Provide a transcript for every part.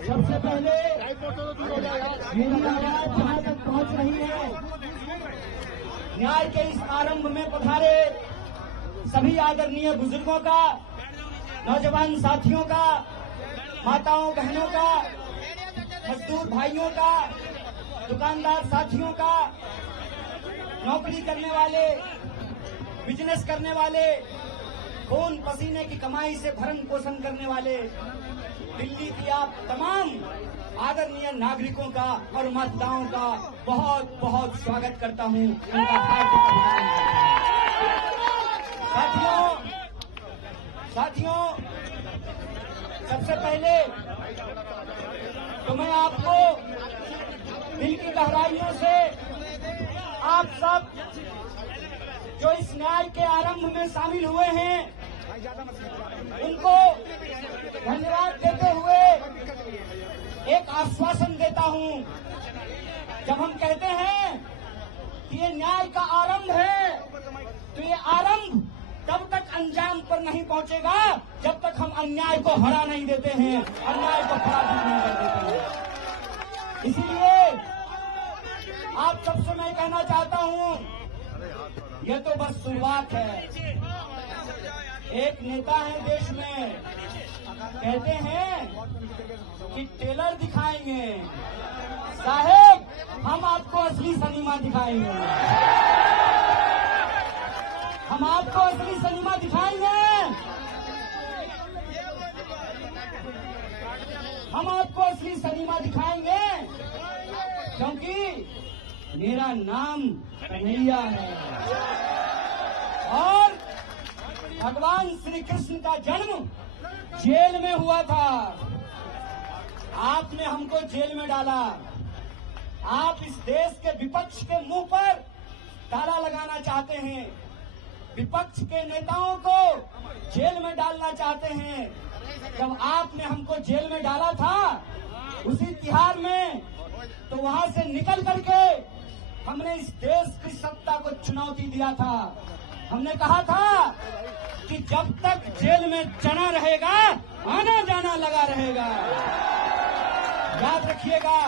सबसे पहले मेरी आवाज जहां तक पहुंच रही है, न्याय के इस आरंभ में पधारे सभी आदरणीय बुजुर्गों का, नौजवान साथियों का, माताओं बहनों का, मजदूर भाइयों का, दुकानदार साथियों का, नौकरी करने वाले, बिजनेस करने वाले, खून पसीने की कमाई से भरण पोषण करने वाले दिल्ली की आप तमाम आदरणीय नागरिकों का और मतदाताओं का बहुत बहुत स्वागत करता हूं। उनका हार्दिक अभिनंदन। साथियों, सबसे पहले तो मैं आपको दिल की गहराइयों से आप सब जो इस न्याय के आरंभ में शामिल हुए हैं उनको धन्यवाद देते हुए एक आश्वासन देता हूं। जब हम कहते हैं कि ये न्याय का आरंभ है, तो ये आरंभ तब तक अंजाम पर नहीं पहुंचेगा जब तक हम अन्याय को हरा नहीं देते हैं, अन्याय को पराजित नहीं कर देते हैं। इसीलिए आप सबसे मैं कहना चाहता हूं, ये तो बस शुरुआत है। एक नेता है देश में, कहते हैं कि टेलर दिखाएंगे, साहेब हम आपको असली सिनेमा दिखाएंगे, हम आपको असली सिनेमा दिखाएंगे, हम आपको असली सिनेमा दिखाएंगे, क्योंकि मेरा नाम कन्हैया है और भगवान श्री कृष्ण का जन्म जेल में हुआ था। आपने हमको जेल में डाला। आप इस देश के विपक्ष के मुंह पर ताला लगाना चाहते हैं, विपक्ष के नेताओं को जेल में डालना चाहते हैं। जब आपने हमको जेल में डाला था उसी तिहार में, तो वहां से निकल करके हमने इस देश की सत्ता को चुनौती दिया था। हमने कहा था कि जब तक जेल में चना रहेगा आना जाना लगा रहेगा। याद रखिएगा,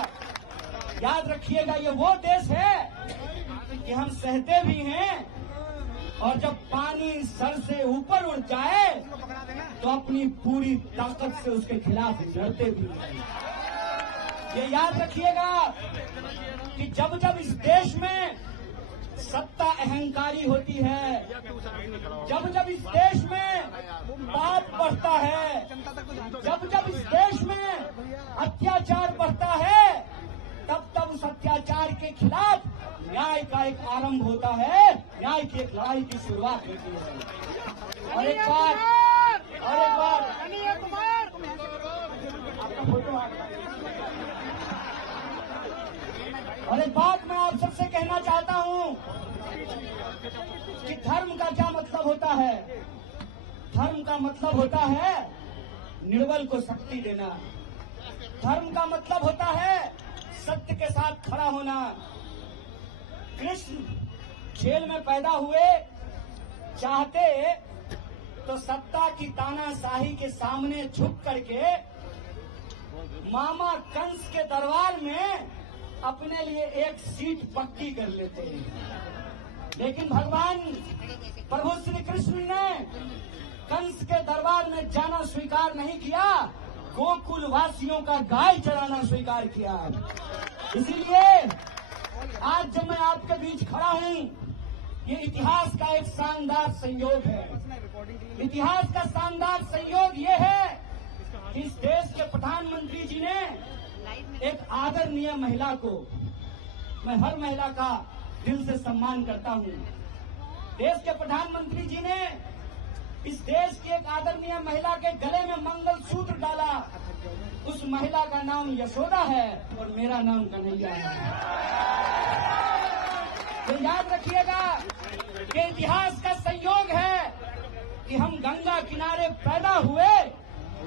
याद रखिएगा, ये वो देश है कि हम सहते भी हैं और जब पानी सर से ऊपर उड़ जाए तो अपनी पूरी ताकत से उसके खिलाफ लड़ते भी हैं। ये याद रखिएगा कि जब जब इस देश में सत्ता अहंकारी होती है, जब जब इस देश में पाप बढ़ता है, जब जब इस देश में अत्याचार बढ़ता है, तब तब उस अत्याचार के खिलाफ न्याय का एक आरंभ होता है, न्याय की एक लड़ाई की शुरुआत होती है। और एक बात आपका फोटो और एक बात मैं आप सबसे कहना चाहता हूं कि धर्म का क्या मतलब होता है। धर्म का मतलब होता है निर्बल को शक्ति देना। धर्म का मतलब होता है सत्य के साथ खड़ा होना। कृष्ण जेल में पैदा हुए, चाहते तो सत्ता की तानाशाही के सामने झुक करके मामा कंस के दरबार में अपने लिए एक सीट पक्की कर लेते हैं। लेकिन भगवान प्रभु श्री कृष्ण ने कंस के दरबार में जाना स्वीकार नहीं किया, गोकुल वासियों का गाय चराना स्वीकार किया। इसीलिए आज जब मैं आपके बीच खड़ा हूं, ये इतिहास का एक शानदार संयोग है। इतिहास का शानदार संयोग ये है कि इस देश के प्रधानमंत्री जी ने एक आदरणीय महिला को, मैं हर महिला का दिल से सम्मान करता हूं, देश के प्रधानमंत्री जी ने इस देश की एक आदरणीय महिला के गले में मंगलसूत्र डाला। उस महिला का नाम यशोदा है और मेरा नाम कन्हैया है। तो याद रखिएगा कि इतिहास का संयोग है कि हम गंगा किनारे पैदा हुए,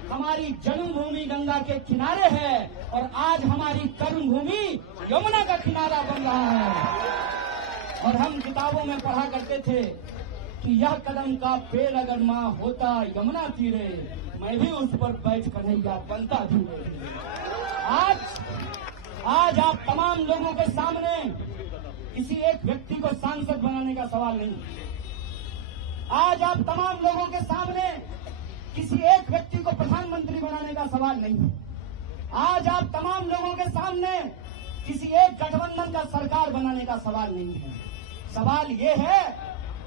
हमारी जन्मभूमि गंगा के किनारे है और आज हमारी कर्मभूमि यमुना का किनारा बन रहा है। और हम किताबों में पढ़ा करते थे कि यह कदम का पेड़ अगर माँ होता यमुना तीरे, मैं भी उस पर बैठ कन्हैया बनता धीरे। आज आप तमाम लोगों के सामने किसी एक व्यक्ति को सांसद बनाने का सवाल नहीं। आज आप तमाम लोगों के सामने किसी एक व्यक्ति को प्रधानमंत्री बनाने का सवाल नहीं है। आज आप तमाम लोगों के सामने किसी एक गठबंधन का सरकार बनाने का सवाल नहीं है। सवाल ये है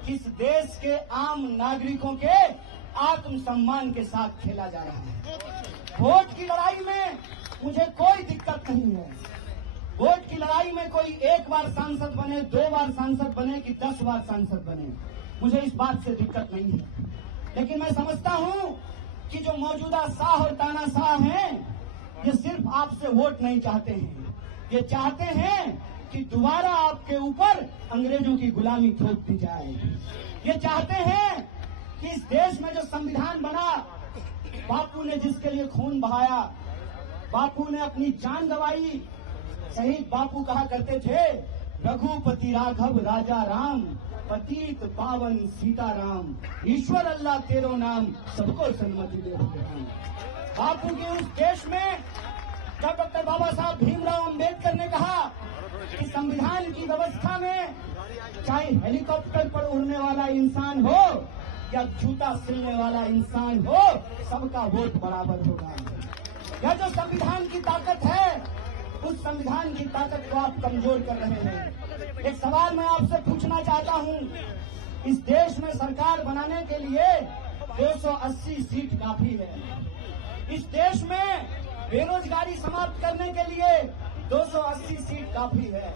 कि इस देश के आम नागरिकों के आत्मसम्मान के साथ खेला जा रहा है। वोट की लड़ाई में मुझे कोई दिक्कत नहीं है। वोट की लड़ाई में कोई एक बार सांसद बने, 2 बार सांसद बने कि 10 बार सांसद बने, मुझे इस बात से दिक्कत नहीं है। लेकिन मैं समझता हूं कि जो मौजूदा शाह और तानाशाह हैं, ये सिर्फ आपसे वोट नहीं चाहते हैं, ये चाहते हैं कि दोबारा आपके ऊपर अंग्रेजों की गुलामी थोप दी जाए। ये चाहते हैं कि इस देश में जो संविधान बना, बापू ने जिसके लिए खून बहाया, बापू ने अपनी जान गंवाई। शहीद बापू कहा करते थे, रघुपति राघव राजा राम, पतित पावन सीताराम, ईश्वर अल्लाह तेरो नाम, सबको सन्मति दे भगवान। बापू के उस देश में जब डॉक्टर बाबा साहब भीमराव अंबेडकर ने कहा कि संविधान की व्यवस्था में चाहे हेलीकॉप्टर पर उड़ने वाला इंसान हो या जूता सिलने वाला इंसान हो, सबका वोट बराबर होगा। यह जो संविधान की ताकत है, उस संविधान की ताकत को आप कमजोर कर रहे हैं। एक सवाल मैं आपसे पूछना चाहता हूं, इस देश में सरकार बनाने के लिए 280 सीट काफी है। इस देश में बेरोजगारी समाप्त करने के लिए 280 सीट काफी है।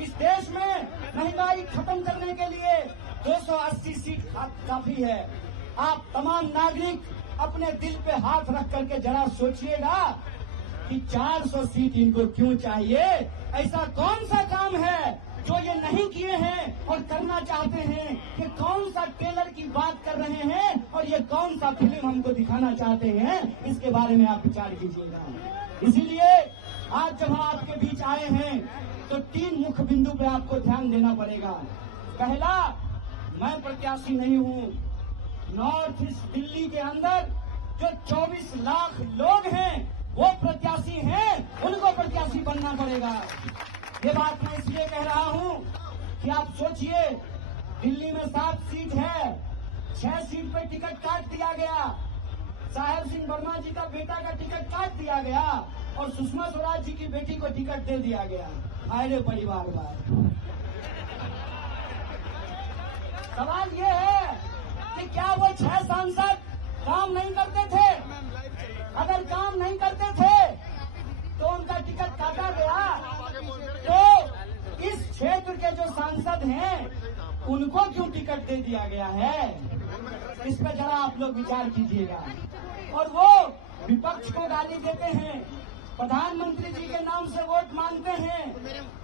इस देश में महंगाई खत्म करने के लिए 280 सीट काफी है। आप तमाम नागरिक अपने दिल पे हाथ रख करके जरा सोचिएगा कि 400 सीट इनको क्यों चाहिए? ऐसा कौन सा काम है जो ये नहीं किए हैं और करना चाहते हैं? कि कौन सा टेलर की बात कर रहे हैं और ये कौन सा फिल्म हमको दिखाना चाहते हैं? इसके बारे में आप विचार कीजिएगा। इसीलिए आज जब हम आपके बीच आए हैं तो 3 मुख्य बिंदु पे आपको ध्यान देना पड़ेगा। पहला, मैं प्रत्याशी नहीं हूँ। नॉर्थ ईस्ट दिल्ली के अंदर जो 24 लाख लोग हैं वो प्रत्याशी हैं, उनको प्रत्याशी बनना पड़ेगा। ये बात मैं इसलिए कह रहा हूं कि आप सोचिए, दिल्ली में 7 सीट है, 6 सीट पे टिकट काट दिया गया। साहेब सिंह वर्मा जी का बेटा का टिकट काट दिया गया और सुषमा स्वराज जी की बेटी को टिकट दे दिया गया। अरे परिवारवाद। सवाल ये है कि क्या वो 6 सांसद काम नहीं करते थे? अगर काम नहीं करते थे तो उनका टिकट काटा गया, तो इस क्षेत्र के जो सांसद हैं उनको क्यों टिकट दे दिया गया है? इस पर जरा आप लोग विचार कीजिएगा। और वो विपक्ष को गाली देते हैं, प्रधानमंत्री जी के नाम से वोट मांगते हैं,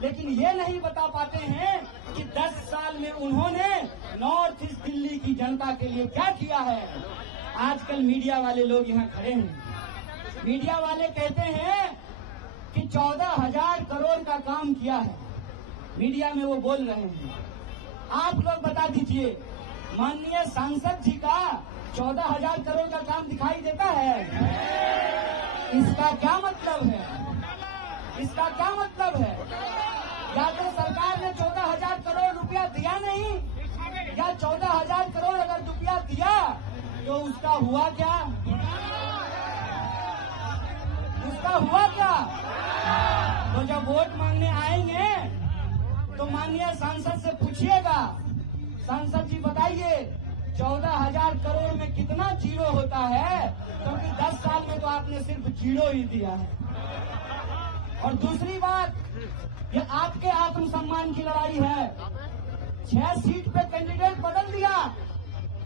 लेकिन ये नहीं बता पाते हैं कि 10 साल में उन्होंने नॉर्थ ईस्ट दिल्ली की जनता के लिए क्या किया है। आजकल मीडिया वाले लोग यहाँ खड़े हैं, मीडिया वाले कहते हैं कि 14,000 करोड़ का काम किया है। मीडिया में वो बोल रहे हैं। आप लोग बता दीजिए, माननीय सांसद जी का 14,000 करोड़ का काम दिखाई देता है? इसका क्या मतलब है? इसका क्या मतलब है? या तो सरकार ने 14,000 करोड़ रुपया दिया नहीं, या 14,000 करोड़ अगर रुपया दिया तो उसका हुआ क्या? उसका हुआ क्या? तो जब वोट मांगने आएंगे तो माननीय सांसद से पूछिएगा, सांसद जी बताइए 14,000 करोड़ में कितना जीरो होता है? क्योंकि 10 साल में तो आपने सिर्फ जीरो ही दिया है। और दूसरी बात, ये आपके आत्मसम्मान की लड़ाई है। 6 सीट पे कैंडिडेट बदल दिया,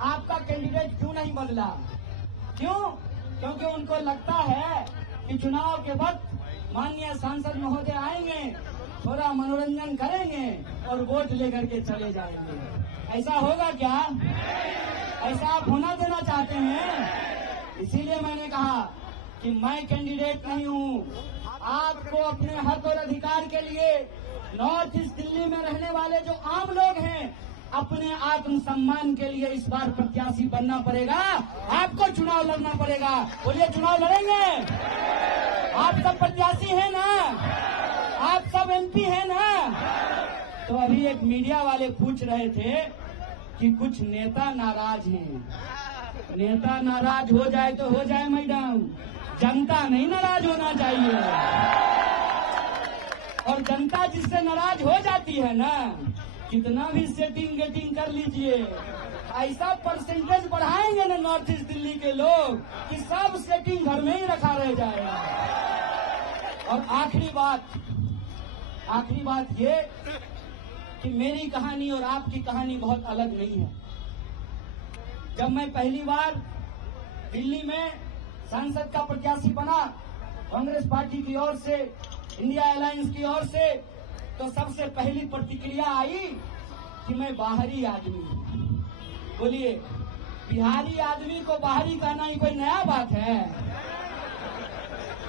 आपका कैंडिडेट क्यों नहीं बदला? क्यों? क्योंकि उनको लगता है कि चुनाव के वक्त माननीय सांसद महोदय आएंगे, थोड़ा मनोरंजन करेंगे और वोट लेकर के चले जाएंगे। ऐसा होगा क्या? ऐसा आप होना देना चाहते हैं? इसीलिए मैंने कहा कि मैं कैंडिडेट नहीं हूँ। आपको अपने हक और अधिकार के लिए नॉर्थ ईस्ट दिल्ली में रहने वाले जो आम लोग हैं, अपने आत्मसम्मान के लिए इस बार प्रत्याशी बनना पड़ेगा। आपको चुनाव लड़ना पड़ेगा। बोलिए, चुनाव लड़ेंगे? आप सब प्रत्याशी हैं ना? आप सब एमपी हैं ना? तो अभी एक मीडिया वाले पूछ रहे थे कि कुछ नेता नाराज हैं। नेता नाराज हो जाए तो हो जाए मैडम, जनता नहीं नाराज होना चाहिए। और जनता जिससे नाराज हो जाती है ना, कितना भी सेटिंग गेटिंग कर लीजिए, ऐसा परसेंटेज बढ़ाएंगे ना नॉर्थ ईस्ट दिल्ली के लोग कि सब सेटिंग घर में ही रखा रह जाएगा। और आखिरी बात ये कि मेरी कहानी और आपकी कहानी बहुत अलग नहीं है। जब मैं पहली बार दिल्ली में सांसद का प्रत्याशी बना कांग्रेस पार्टी की ओर से, इंडिया अलायंस की ओर से, तो सबसे पहली प्रतिक्रिया आई कि मैं बाहरी आदमी हूं। बोलिए, बिहारी आदमी को बाहरी कहना ही कोई नया बात है?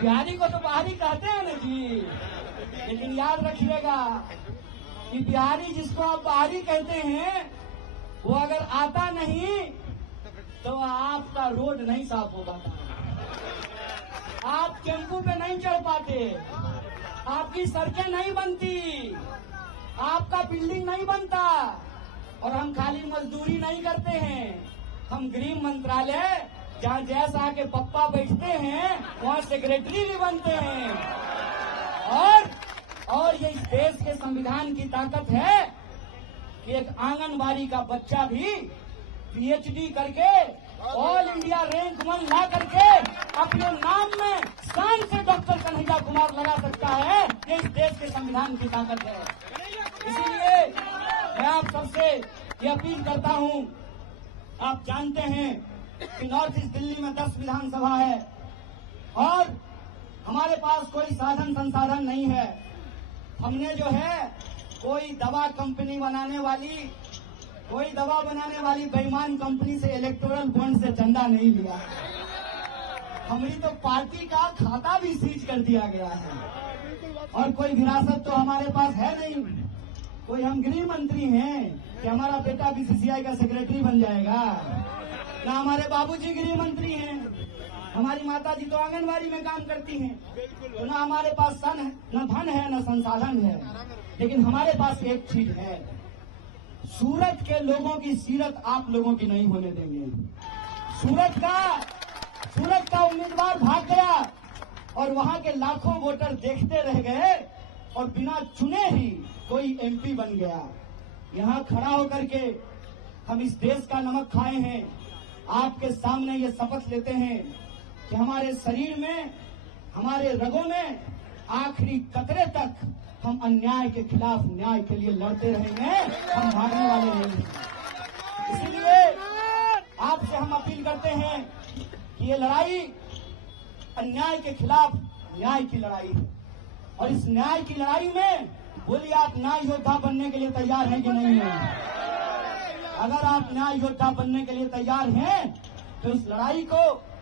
बिहारी को तो बाहरी कहते हैं ना जी। लेकिन याद रखिएगा कि बिहारी जिसको आप बाहरी कहते हैं, वो अगर आता नहीं तो आपका रोड नहीं साफ हो पाता, आप टेम्पू पे नहीं चढ़ पाते, आपकी सड़कें नहीं बनती, आपका बिल्डिंग नहीं बनता। और हम खाली मजदूरी नहीं करते हैं, हम गृह मंत्रालय जहाँ जैसा के पप्पा बैठते हैं वहाँ सेक्रेटरी भी बनते हैं। और ये इस देश के संविधान की ताकत है कि एक आंगनबाड़ी का बच्चा भी पीएचडी करके ऑल इंडिया रैंक 1 ला करके अपने नाम में शान से डॉक्टर कन्हैया कुमार लगा सकता है। ये इस देश के संविधान की ताकत है। इसीलिए मैं आप सबसे ये अपील करता हूं, आप जानते हैं कि नॉर्थ ईस्ट दिल्ली में 10 विधानसभा है और हमारे पास कोई साधन संसाधन नहीं है। हमने जो है कोई दवा बनाने वाली बेईमान कंपनी से इलेक्टोरल बॉन्ड से चंदा नहीं लिया। हमारी तो पार्टी का खाता भी सीज कर दिया गया है और कोई विरासत तो हमारे पास है नहीं। कोई हम गृह मंत्री हैं कि हमारा बेटा बीसीसीआई का सेक्रेटरी बन जाएगा? ना हमारे बाबूजी गृह मंत्री हैं, हमारी माताजी तो आंगनबाड़ी में काम करती हैं। तो ना हमारे पास न धन है न संसाधन है, लेकिन हमारे पास एक चीज है, सूरत के लोगों की सीरत आप लोगों की नहीं होने देंगे। सूरत का उम्मीदवार भाग गया और वहां के लाखों वोटर देखते रह गए और बिना चुने ही कोई एमपी बन गया। यहां खड़ा होकर के हम इस देश का नमक खाए हैं। आपके सामने ये शपथ लेते हैं कि हमारे शरीर में, हमारे रगों में आखिरी कतरे तक हम अन्याय के खिलाफ न्याय के लिए लड़ते रहेंगे, हम भागने वाले नहीं हैं। इसीलिए आपसे हम अपील करते हैं कि ये लड़ाई अन्याय के खिलाफ न्याय की लड़ाई है और इस न्याय की लड़ाई में बोलिए, आप न्याय योद्धा बनने के लिए तैयार हैं कि नहीं हैं? अगर आप न्याय योद्धा बनने के लिए तैयार हैं तो इस लड़ाई को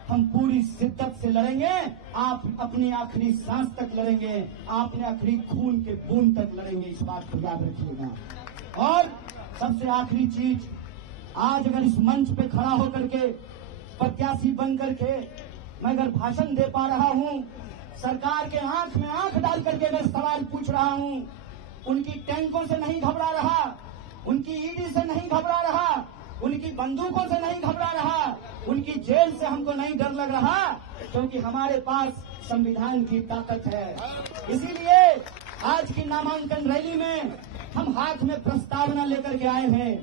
हम पूरी शिद्दत से लड़ेंगे। आप अपनी आखिरी सांस तक लड़ेंगे, आपने आखिरी खून के बूंद तक लड़ेंगे, इस बात को याद रखिएगा। और सबसे आखिरी चीज, आज अगर इस मंच पे खड़ा होकर के प्रत्याशी बन करके मैं अगर भाषण दे पा रहा हूं, सरकार के आंख में आंख डाल करके मैं सवाल पूछ रहा हूं, उनकी टैंकों से नहीं घबरा रहा, उनकी ईडी से नहीं घबरा रहा, उनकी बंदूकों से नहीं घबरा रहा, उनकी जेल से हमको नहीं डर लग रहा, क्योंकि हमारे पास संविधान की ताकत है। इसीलिए आज की नामांकन रैली में हम हाथ में प्रस्तावना लेकर के आए हैं।